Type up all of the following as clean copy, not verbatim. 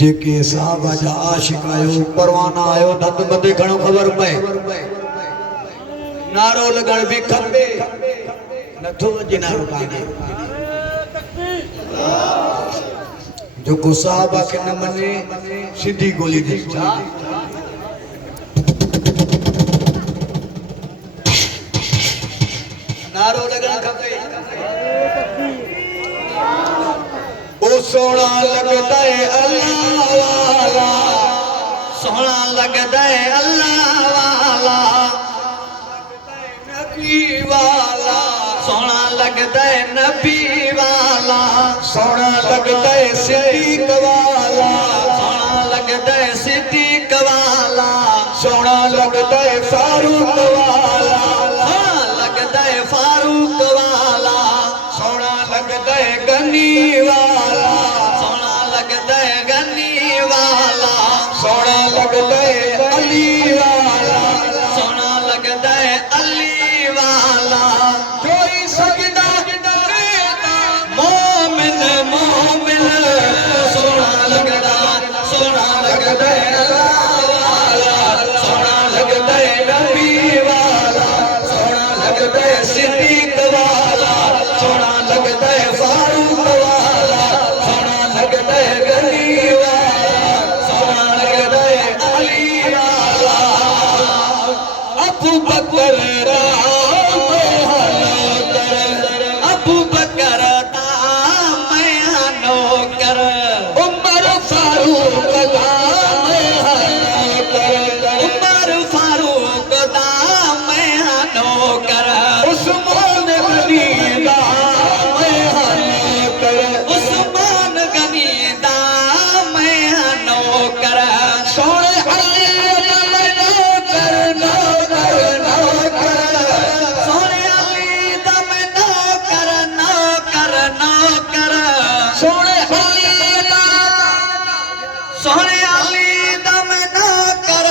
जेके साहब जा आशिक आयो परवाना आयो धत मथे घणो खबर पए नारो लगण भी खपे नथो वजे नारो काने जो को साहब के न मने सीधी गोली दे छा नारो लगण खपे ओ सोना लगदा है अल्लाह वाला सोना लगदा है अल्लाह वाला नबी वाला सोना लगदा है नबी वाला सोना लगदा है सिद्दीक वाला सोना लगदा है सिद्दीक वाला सोना लगदा है फारूक वाला लगदा है फारूक वाला सोना लगदा है गनी वाला सोना लगदा है गनी वाला सोना लगदा है अली वाला सोना लगदा है अली वाला कोई सजदा मोमिन मोमिन सोना लगदा है अल्लाह वाला सोना लगदा है नबी वाला सोना लगदा है सिद्दीक वाला सोना लगदा है फारूक वाला सोना लगदा है गनी वाला सोना लगदा है अली वाला अबू बकर अबू बकर कर उमर फारूक उमर फारूक कर उस्मान गनी उस्मान गनी कर सोने अली कर सोने अली दम कर सोने सोने अली दम कर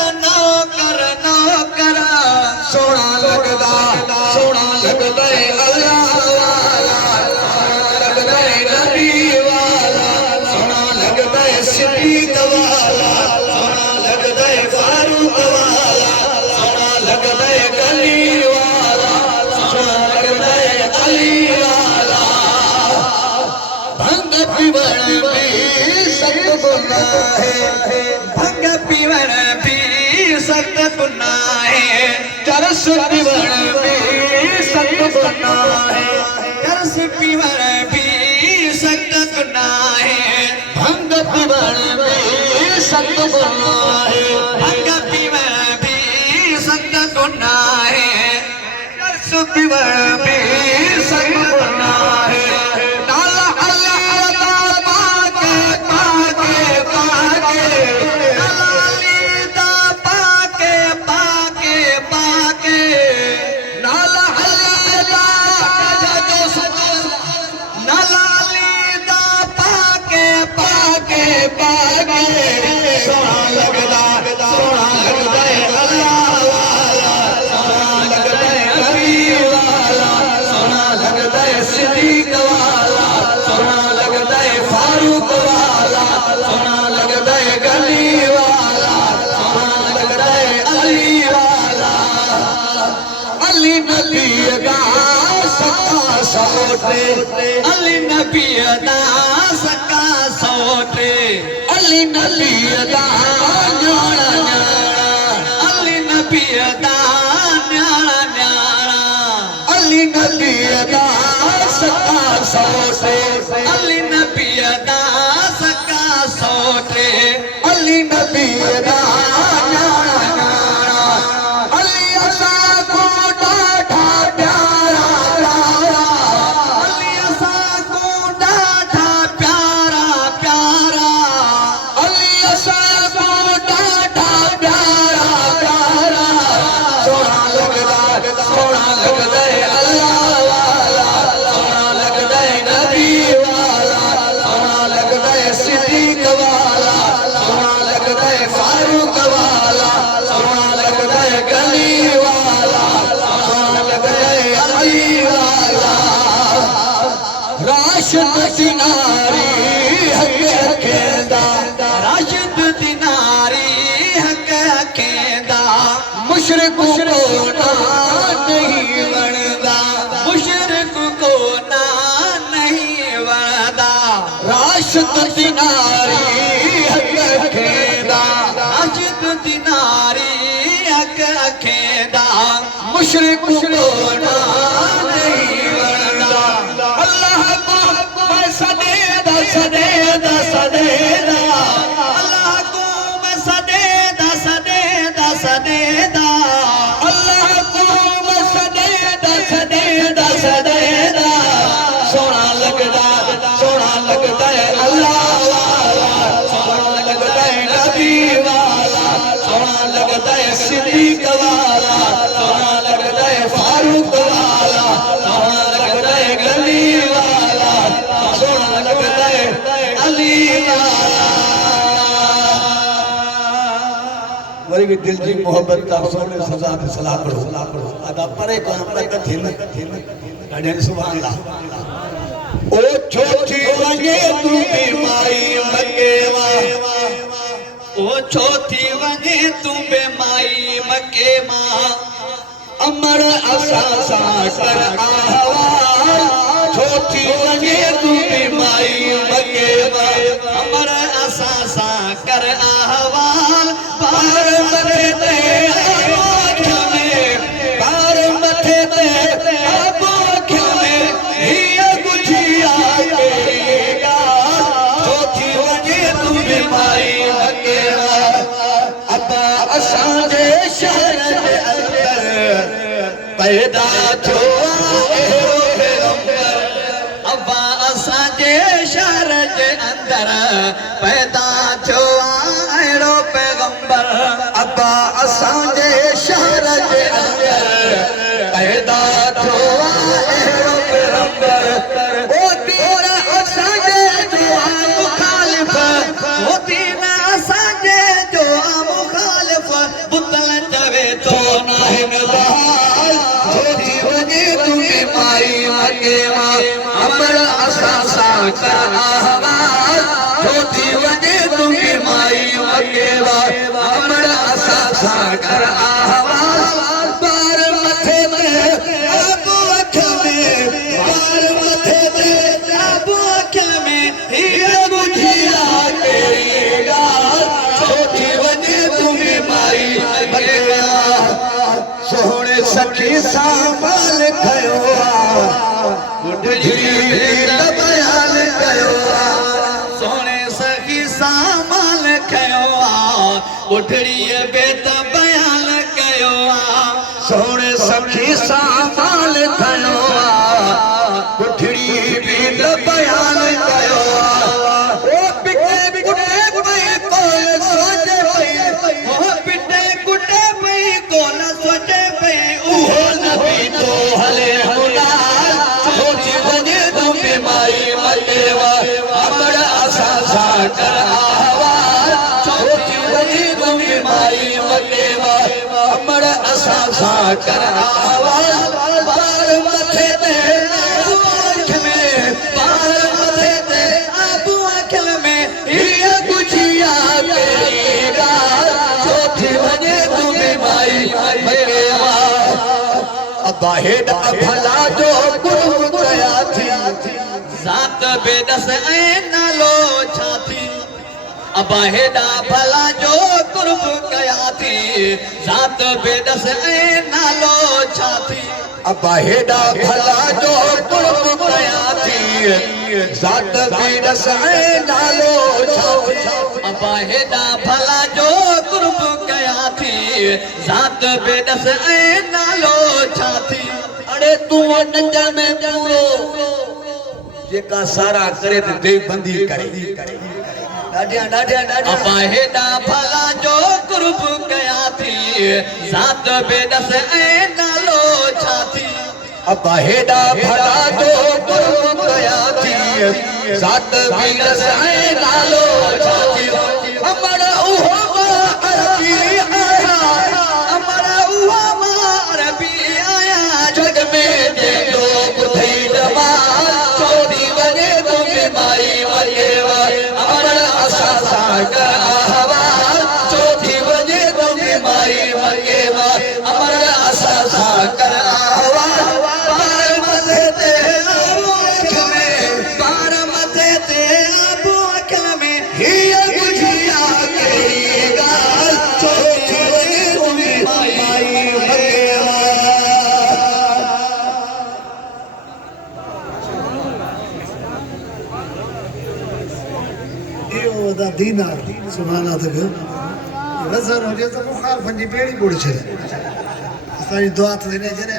सोना लगदा है अल्लाह लगदा है नबी वाला सोना लगदा है सिद्दीक वाला सोना लगदा है फारूक वाला सोना लगदा है गनी वाला सोना लगदा है अली वाला भंग पीवण भी सख्त गुनाह है भंग पीवण भी सख्त गुनाह है चरस पीवण भी सख्त गुनाह है चरस पीवण भी सख्त गुनाह है भंग पीवण भी सख्त गुनाह है भंग पीवण भी सख्त गुनाह है चरस पीवण भी सख्त गुनाह है अली नबी दा सका सोटे अली नबी दा न्याणा न्याणा अली नबी दा न्याणा न्याणा अली नबी दा सका सोटे अली नबी दा सका सोटे अली नबी दा राशन नारी हक रखेंदा राशिद दिनारी हक अखेंदा मुशरिक को ना नहीं वणदा मुशरिक को ना नहीं वणदा राशिद दिनारी हक अखेंदा राशिद दिनारी हक अखेंदा मुशरिक को ना नहीं वणदा अल्लाह को सदेदा सदेदा सदेदा अल्लाह को मैं सदेदा सदेदा सदेदा अल्लाह को मैं सदेदा सदेदा सदेदा सोना लगदा है अल्लाह वाला सोना लगदा है नबी वाला सोना लगदा है सिद्दीक वाला सोना लगदा है फारूक वाला सोना लगदा है गली वाला सोना लगदा है अली वरी भी दिल जी मोहब्बत का सोने सजा पे सलाह पढ़ो अदा परे को हमका थिन ॾाढे सुभान अल्लाह ओ छोटी वञे तू बीमारी मके वा ओ छोटी वञे तू बीमारी मके मां अमर असा सा कर आवाज छोटी वञे तू बीमारी मके वा अमर असा सा कर आवाज पार मथे ते आँखियों में पार मथे ते आँखियों में हिया गुझिया केगा छोटी वञे तू बीमारी मके वा अब्बा असां जे शहर जे अंदर पैदा थियो अहिड़ो पैगंबर अब्बा असां जे शहर जे अंदर पैदा थियो अहिड़ो पैगंबर अब्बा असां जे शहर जे अंदर पैदा थियो अहिड़ो पैगंबर ओ दीन असां जे जो मुखालिफ ओ दीन असां जे जो मुखालिफ बुतल चवे तो नाहिन बहाल छोटी वञे तू बीमारी मके मां अमर असां सां कर आवाज़ छोटी वञे तू बीमारी मके मां अमर असां सां कर आवाज़ पार मथे ते आबू अख में पार मथे ते आबू अख में हीअ गुझिया कहिड़ी ॻाल्हि छोटी वञे तू बीमारी मके मां सोहणे सखी सां माल खयो गुडजी बयान कयो सोहणे सखी सां माल खयो गुडड़ीअ बेत बयान कयो सोहणे सखी सां माल खयो गुडड़ी बेत बयान कयो ओ पिटे गुडे पई कोन सोचे पई ओ पिटे गुडे पई कोन सोचे पई उहो नबी तो हले हुलाल छोटी वञे तू बीमारी मके वा अमर असां सां कर आवाज़ छोटी वञे तू बीमारी मके वा अमर असां सां कर आवाज़ पार मथे ते आबू आँख में पार मथे ते आबू आँख में हीअ गुझिया कहिड़ी ॻाल्हि छोटी वञे तू बीमारी मके वा अब्बा हेॾा भला जो कुर्ब कया थी ज़ात बेदस ऐं नालो छा थी अब्बा हेॾा भला जो कुर्ब कया थी ज़ात बेदस ऐं नालो छा थी अब्बा हेॾा भला जो कुर्ब कया थी ज़ात बेदस ऐं नालो छा थी अब्बा हेॾा भला जो कुर्ब कया थी ज़ात बेदस ऐं नालो छा थी अरे तूं नंज में पूरो जेका सारा करे ते देवबंदी करे ॾाढिया ॾाढिया ॾाढिया अब्बा हेॾा भला जो कुर्ब कया थी ज़ात बेदस ऐं नालो छा थी अब्बा हेॾा भला जो कुर्ब कया थी ज़ात बेदस ऐं नालो छा थी अमर उहो अरबी आया अमर उहो अरबी आया जग में जो ॿुधई जमाल छोड़ी वञे तू बीमारी मके वा अमर असां सां कर ये वदा दीनार सुभाना तक वजन हो जे तो मुखार फंजी पेड़ी बुड़ छे असाई दुआ तो देने जने